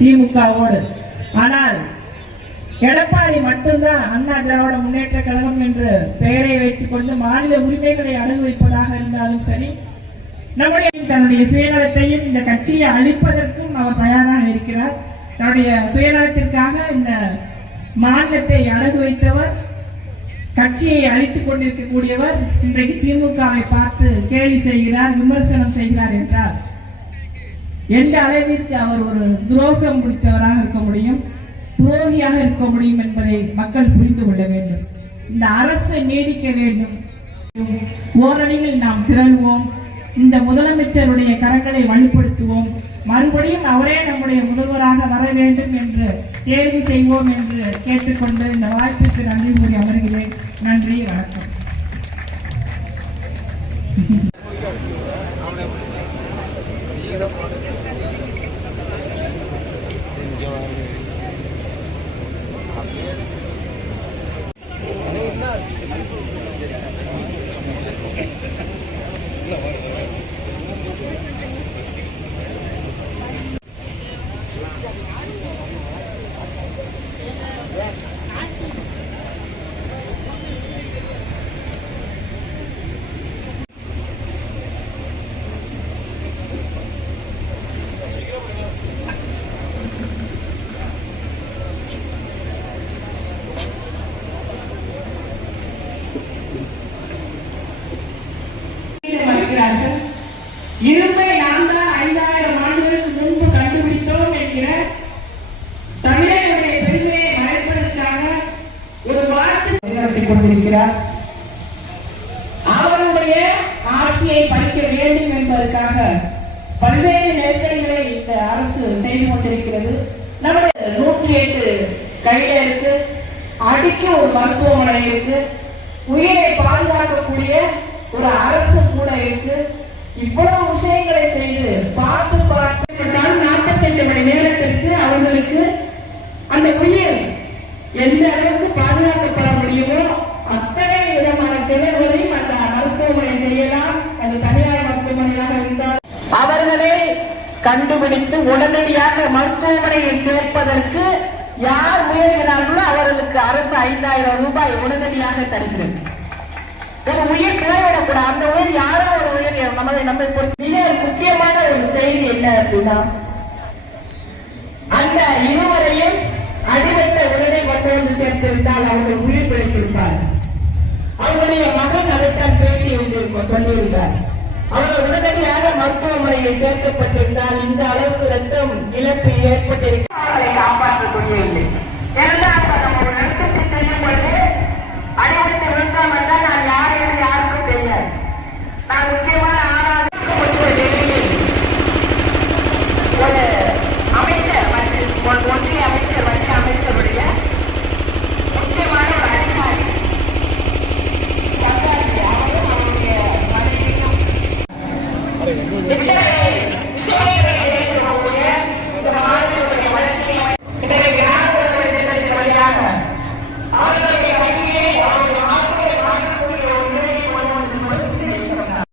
திமுகவோடு. ஆனால் எடப்பாடி மட்டும்தான் அண்ணா திராவிட முன்னேற்ற கழகம் என்று பெயரை வைத்துக் கொண்டு மாநில உரிமைகளை அடகு வைப்பதாக இருந்தாலும் சரி நம்முடைய தன்னுடைய சுயநலத்தையும் இந்த கட்சியை அழிப்பதற்கும் அவர் தயாராக இருக்கிறார். தன்னுடைய சுயநலத்திற்காக இந்த மாநிலத்தை அடகு வைத்தவர் கட்சியை அழித்துக் கொண்டிருக்கக்கூடியவர் இன்றைக்கு திமுகவை பார்த்து கேலி செய்கிறார் விமர்சனம் செய்கிறார் என்றார் எந்த அளவிற்கு அவர் ஒரு துரோகம் முடிச்சவராக இருக்க முடியும் துரோகியாக இருக்க முடியும் என்பதை மக்கள் புரிந்து கொள்ள வேண்டும். இந்த அரசு நீடிக்க வேண்டும். ஓரணியில் நாம் திரள்வோம். இந்த முதலமைச்சருடைய கரங்களை வலுப்படுத்துவோம். மறுபடியும் அவரே நம்முடைய முதல்வராக வர வேண்டும் என்று தேர்வு செய்வோம் என்று கேட்டுக்கொண்டு இந்த வாய்ப்புக்கு நன்றி கூறி அமர்கிறேன். நன்றி வணக்கம். வருகிறார்கள் இரும்பை நாம் தான் ஐந்தாயிரம் ஆண்டுகளுக்கு முன்பு கண்டுபிடித்தோம் என்கிற தமிழர்களுடைய பெருமையை மறைப்பதற்காக ஒரு வார்த்தை நடத்தி கொண்டிருக்கிறார். அவருடைய ஆட்சியை பறிக்க வேண்டும் என்பதற்காக பல்வேறு நெருக்கடிகளை இந்த அரசு செய்து கொண்டிருக்கிறது. நம்முடைய நூற்றி எட்டு கையில இருக்கு அடிக்க ஒரு மருத்துவமனை இருக்கு உயிரை பாதுகாக்கக்கூடிய ஒரு அரசு கூட இருக்கு இவ்வளவு விஷயங்களை செய்து பார்த்து பார்த்து நாற்பத்தெட்டு மணி நேரத்திற்கு அவர்களுக்கு அந்த உயிர் எந்த அளவுக்கு பாதுகாக்கப்பட முடியுமோ அத்தனை விதமான செலவுகளையும் அந்த மருத்துவமனை செய்யலாம். அது தனியார் மருத்துவமனையாக இருந்தால். அவர்களை கண்டுபிடித்து உடனடியாக மருத்துவமனையில் சேர்ப்பதற்கு யார் முயல்கிறார்களோ அவர்களுக்கு அரசு ஐந்தாயிரம் ரூபாய் உடனடியாக தருகிறது. ஒரு உயிர் கூட அந்த உயிர் யாரோ ஒரு உயிர் நம்மளை நம்மை பொறுத்து மிக முக்கியமான ஒரு செய்தி என்ன அப்படின்னா அந்த இருவரையும் அடிவட்ட உடனே கொண்டு வந்து சேர்த்திருந்தால் அவர்கள் உயிர் பிழைத்திருப்பார்கள். அவருடைய மகன் அதைத்தான் பேட்டி ஒன்றிருக்கும் சொல்லியிருந்தார். அவர்கள் உடனடியாக மருத்துவமனையில் சேர்க்கப்பட்டிருந்தால் இந்த அளவுக்கு ரத்தம் இழப்பு ஏற்பட்டிருக்க அவர்களை காப்பாற்ற முடியவில்லை Yeah.